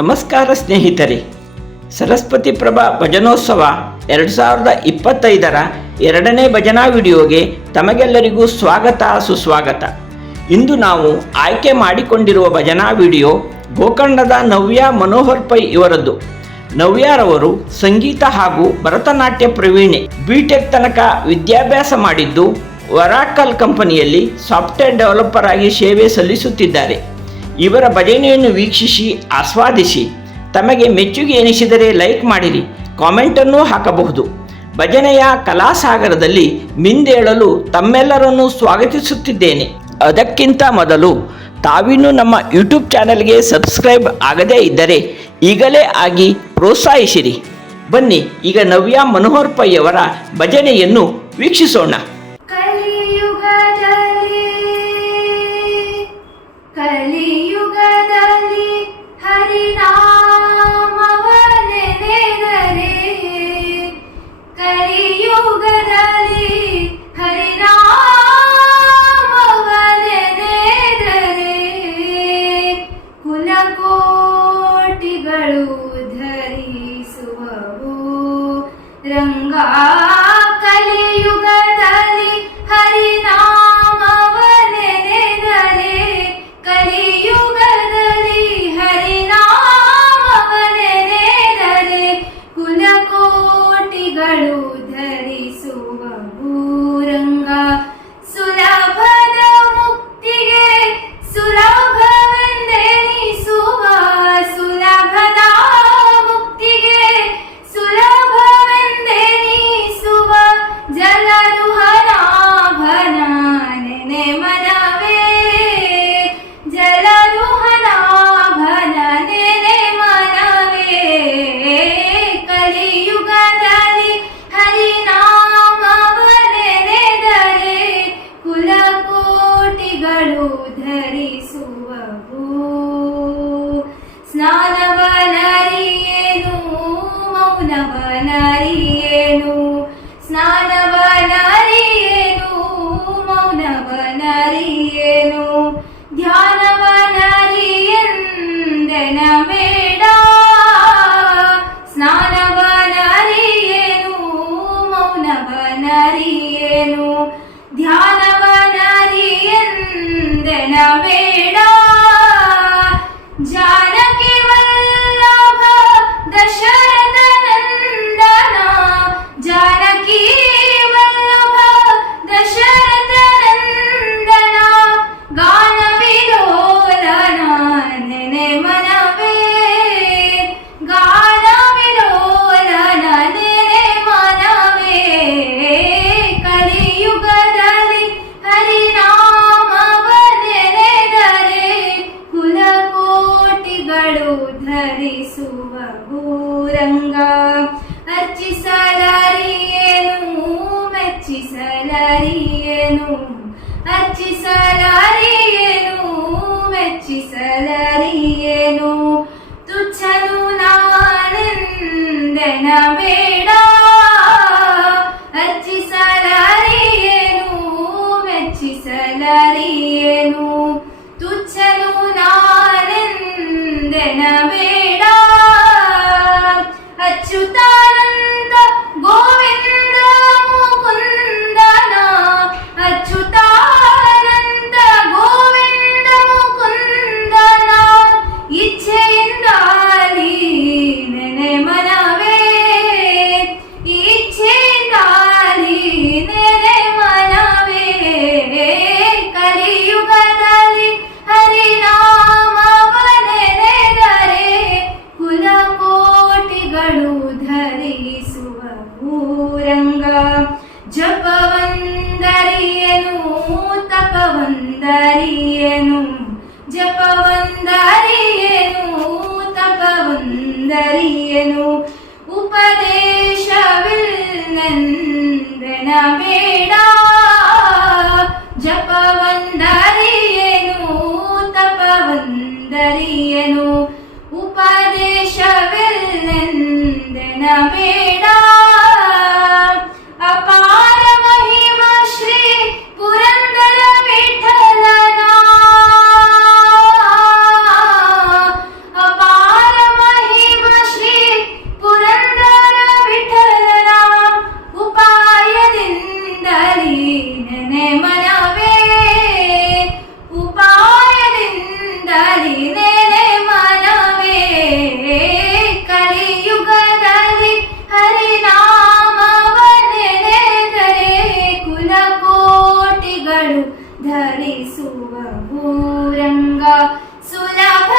ನಮಸ್ಕಾರ ಸ್ನೇಹಿತರೆ. ಸರಸ್ವತಿ ಪ್ರಭಾ ಭಜನೋತ್ಸವ ಎರಡು ಸಾವಿರದ ಇಪ್ಪತ್ತೈದರ ಎರಡನೇ ಭಜನಾ ವಿಡಿಯೋಗೆ ತಮಗೆಲ್ಲರಿಗೂ ಸ್ವಾಗತ, ಸುಸ್ವಾಗತ. ಇಂದು ನಾವು ಆಯ್ಕೆ ಮಾಡಿಕೊಂಡಿರುವ ಭಜನಾ ವಿಡಿಯೋ ಗೋಕರ್ಣದ ನವ್ಯ ಮನೋಹರ್ ಪೈ ಇವರದ್ದು. ನವ್ಯಾರವರು ಸಂಗೀತ ಹಾಗೂ ಭರತನಾಟ್ಯ ಪ್ರವೀಣೆ ಬಿಟೆಕ್ ತನಕ ವಿದ್ಯಾಭ್ಯಾಸ ಮಾಡಿದ್ದು, ವರಾಕಲ್ ಕಂಪನಿಯಲ್ಲಿ ಸಾಫ್ಟ್ವೇರ್ ಡೆವಲಪರ್ ಆಗಿ ಸೇವೆ ಸಲ್ಲಿಸುತ್ತಿದ್ದಾರೆ. ಇವರ ಭಜನೆಯನ್ನು ವೀಕ್ಷಿಸಿ, ಆಸ್ವಾದಿಸಿ. ತಮಗೆ ಮೆಚ್ಚುಗೆ ಎನಿಸಿದರೆ ಲೈಕ್ ಮಾಡಿರಿ, ಕಾಮೆಂಟನ್ನು ಹಾಕಬಹುದು. ಭಜನೆಯ ಕಲಾಸಾಗರದಲ್ಲಿ ಮಿಂದೇಳಲು ತಮ್ಮೆಲ್ಲರನ್ನು ಸ್ವಾಗತಿಸುತ್ತಿದ್ದೇನೆ. ಅದಕ್ಕಿಂತ ಮೊದಲು, ತಾವಿನ್ನೂ ನಮ್ಮ ಯೂಟ್ಯೂಬ್ ಚಾನೆಲ್ಗೆ ಸಬ್ಸ್ಕ್ರೈಬ್ ಆಗದೇ ಇದ್ದರೆ ಈಗಲೇ ಆಗಿ ಪ್ರೋತ್ಸಾಹಿಸಿರಿ. ಬನ್ನಿ, ಈಗ ನವ್ಯಾ ಮನೋಹರ್ ಪೈ ಭಜನೆಯನ್ನು ವೀಕ್ಷಿಸೋಣ. സ്നാന ರಂಗ ಅರ್ಚಿಸಲಾರಿಯೇನು ಮೆಚ್ಚಿಸಲಾರಿಯೇನು ಅರ್ಚಿಸಲಾರಿಯೇನು ಮೆಚ್ಚಿಸಲಾರಿಯೇನು ತುಚ್ಛನು ನಾನೆಂದೆನ ಬೇಡ ಅರ್ಚಿಸಲಾರಿಯೇನು ಮೆಚ್ಚಿಸಲಾರಿಯೇನು ತುಚ್ಛನು ನಾನೆಂದೆನ ಬೇಡ ರಂಗ ಜಪವಂದರಿಯನು ತಪವಂದರಿಯನು ಜಪವಂದರಿಯನು ತಪವಂದರಿಯನು ಉಪದೇಶವಿಲ್ಲೆಂದೆನ ಬೇಡ ಜಪವಂದರಿಯನು ತಪವಂದರಿಯನು ಉಪದೇಶವಿಲ್ಲೆಂದೆನ ಬೇಡ ಧರಿಸುವ ಭೂರಂಗ ಸುಲಭ